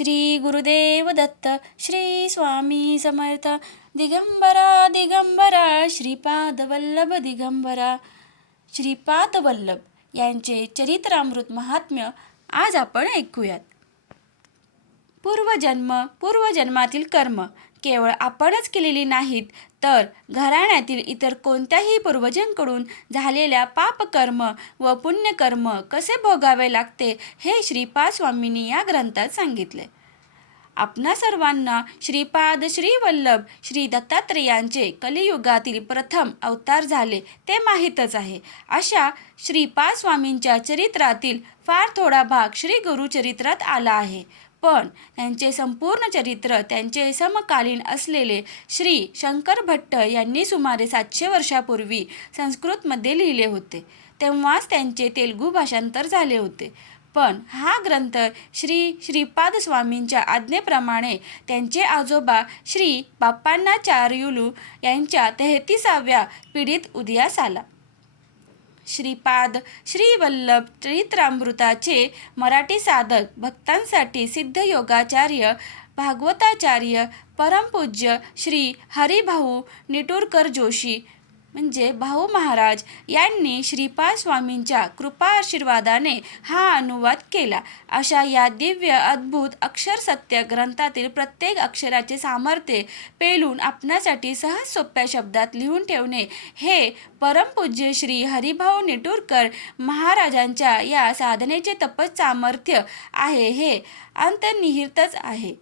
श्री गुरुदेव दत्त, श्री स्वामी समर्थ. दिगंबरा दिगंबरा, श्रीपाद वल्लभ दिगंबरा. श्रीपाद वल्लभ यांचे चरित्रामृत महात्म्य आज आपण ऐकूयात. पूर्वजन्मातील कर्म केवळ आपणच केलेली नाहीत, तर घराण्यातील इतर कोणत्याही पूर्वजांकडून झालेल्या पापकर्म व पुण्यकर्म कसे भोगावे लागते हे श्रीपाद स्वामींनी या ग्रंथात सांगितले. आपणा सर्वांना श्रीपाद श्री वल्लभ श्री दत्तात्रेयांचे कलियुगातील प्रथम अवतार झाले ते माहीतच आहे. अशा श्रीपाद स्वामींच्या चरित्रातील फार थोडा भाग श्री गुरुचरित्रात आला आहे, पण त्यांचे संपूर्ण चरित्र त्यांचे समकालीन असलेले श्री शंकर भट्ट यांनी सुमारे 700 वर्षापूर्वी संस्कृतमध्ये लिहिले होते. तेव्हाच त्यांचे तेलुगू भाषांतर झाले होते. पण हा ग्रंथ श्रीपाद स्वामींच्या आज्ञेप्रमाणे त्यांचे आजोबा श्री बाप्पाण्णाचार्युलू यांच्या 33व्या पिढीत उदयास आला. श्रीपाद श्री वल्लभ चरित्रामृताचे मराठी साधक भक्तांसाठी सिद्धयोगाचार्य भागवताचार्य परमपूज्य श्री हरिभाऊ निटूरकर जोशी म्हणजे भाऊ महाराज यांनी श्रीपाद स्वामींच्या कृपा आशीर्वादाने हा अनुवाद केला. अशा या दिव्य अद्भुत अक्षर सत्य ग्रंथातील प्रत्येक अक्षराचे सामर्थ्य पेलून आपणासाठी सहज सोप्या शब्दात लिहून ठेवणे हे परमपूज्य श्री हरिभाऊ निटूरकर महाराजांच्या या साधनेचे तपस सामर्थ्य आहे, हे अंतर्निहितच आहे.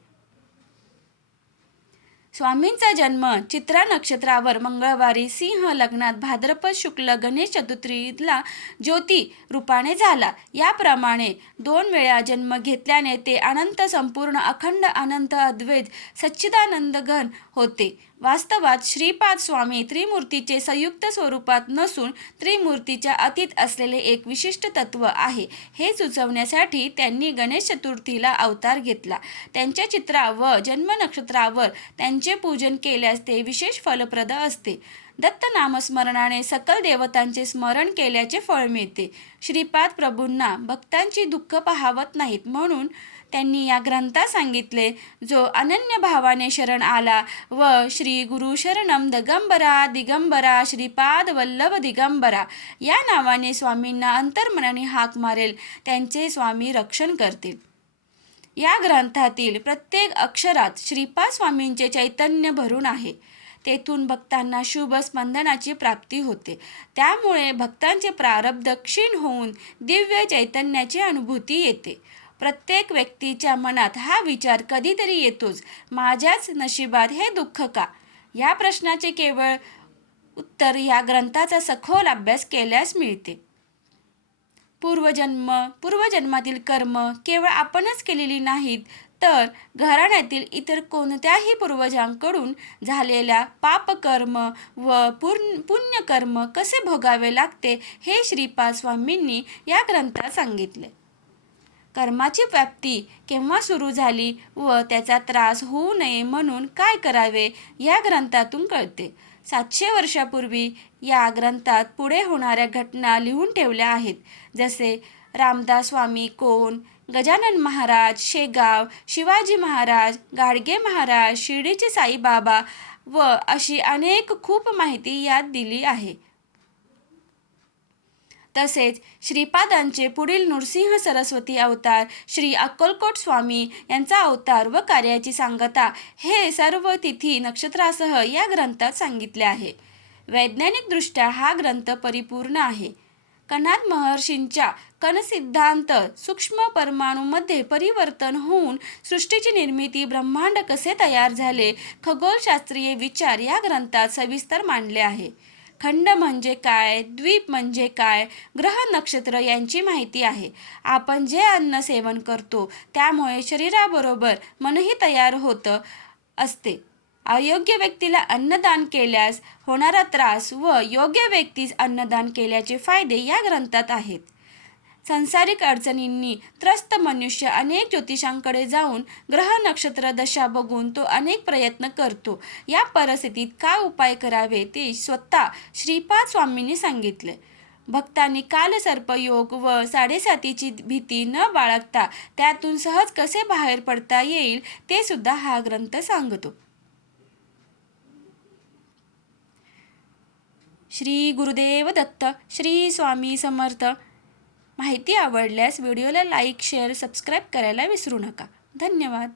स्वामींचा जन्म चित्रा नक्षत्रावर मंगळवारी सिंह लग्नात भाद्रपद शुक्ल गणेश चतुर्थीला ज्योती रूपाने झाला. याप्रमाणे 2 वेळा जन्म घेतल्याने ते अनंत संपूर्ण अखंड अनंत अद्वैत सच्चिदानंद घन होते. वास्तवात श्रीपाद स्वामी त्रिमूर्तीचे संयुक्त स्वरूपात नसून त्रिमूर्तीच्या अतीत असलेले एक विशिष्ट तत्व आहे हे सुचवण्यासाठी त्यांनी गणेश चतुर्थीला अवतार घेतला. त्यांच्या चित्रा व जन्म नक्षत्रावर त्यांचे पूजन केल्यास ते विशेष फलप्रद असते. दत्त नामस्मरणाने सकल देवतांचे स्मरण केल्याचे फळ मिळते. श्रीपाद प्रभूंना भक्तांची दुःख पाहावत नाहीत, म्हणून त्यांनी या ग्रंथात सांगितले, जो अनन्य भावाने शरण आला व श्री गुरु शरणम दिगंबरा दिगंबरा श्रीपाद वल्लभ दिगंबरा या नावाने स्वामींना अंतर्मनाने हाक मारेल, त्यांचे स्वामी रक्षण करतील. या ग्रंथातील प्रत्येक अक्षरात श्रीपाद स्वामींचे चैतन्य भरून आहे. तेथून भक्तांना शुभ स्पंदनाची प्राप्ती होते. त्यामुळे भक्तांचे प्रारब्ध क्षीण होऊन दिव्य चैतन्याची अनुभूती येते. प्रत्येक व्यक्तीच्या मनात हा विचार कधीतरी येतोच, माझ्याच नशिबात हे दुःख का? या प्रश्नाचे केवळ उत्तर या ग्रंथाचा सखोल अभ्यास केल्यास मिळते. पूर्वजन्मातील कर्म केवळ आपणच केलेली नाहीत, तर घराण्यातील इतर कोणत्याही पूर्वजांकडून झालेल्या पापकर्म व पुण्यकर्म कसे भोगावे लागते हे श्रीपाद स्वामींनी या ग्रंथात सांगितले. कर्माची व्याप्ती केव्हा सुरू झाली व त्याचा त्रास होऊ नये म्हणून काय करावे या ग्रंथातून कळते. 700 वर्षापूर्वी या ग्रंथात पुढे होणाऱ्या घटना लिहून ठेवल्या आहेत, जसे रामदास स्वामी कोण, गजानन महाराज शेगाव, शिवाजी महाराज, गाडगे महाराज, शिर्डीचे साईबाबा व अशी अनेक खूप माहिती यात दिली आहे. तसेच श्रीपादांचे पुढील नृसिंह सरस्वती अवतार, श्री अक्कलकोट स्वामी यांचा अवतार व कार्याची सांगता हे सर्व तिथी नक्षत्रासह या ग्रंथात सांगितले आहे. वैज्ञानिकदृष्ट्या हा ग्रंथ परिपूर्ण आहे. कणाद महर्षींच्या कणसिद्धांत सूक्ष्म परमाणूमध्ये परिवर्तन होऊन सृष्टीची निर्मिती, ब्रह्मांड कसे तयार झाले, खगोलशास्त्रीय विचार या ग्रंथात सविस्तर मांडले आहे. खंड म्हणजे काय, द्वीप म्हणजे काय, ग्रह नक्षत्र यांची माहिती आहे. आपण जे अन्न सेवन करतो त्यामुळे शरीराबरोबर मनही तयार होत असते. अयोग्य व्यक्तीला अन्नदान केल्यास होणारा त्रास व योग्य व्यक्तीस अन्नदान केल्याचे फायदे या ग्रंथात आहेत. सांसारिक अडचणींनी त्रस्त मनुष्य अनेक ज्योतिषांकडे जाऊन ग्रह नक्षत्र दशा बघून तो अनेक प्रयत्न करतो. या परिस्थितीत काय उपाय करावे ते स्वतः श्रीपाद स्वामींनी सांगितले. भक्तांनी कालसर्पयोग व साडेसातीची भीती न बाळगता त्यातून सहज कसे बाहेर पडता येईल ते सुद्धा हा ग्रंथ सांगतो. श्री गुरुदेव दत्त. श्री स्वामी समर्थ. माहिती आवडल्यास व्हिडिओला लाईक, शेअर, सबस्क्राईब करायला विसरू नका. धन्यवाद.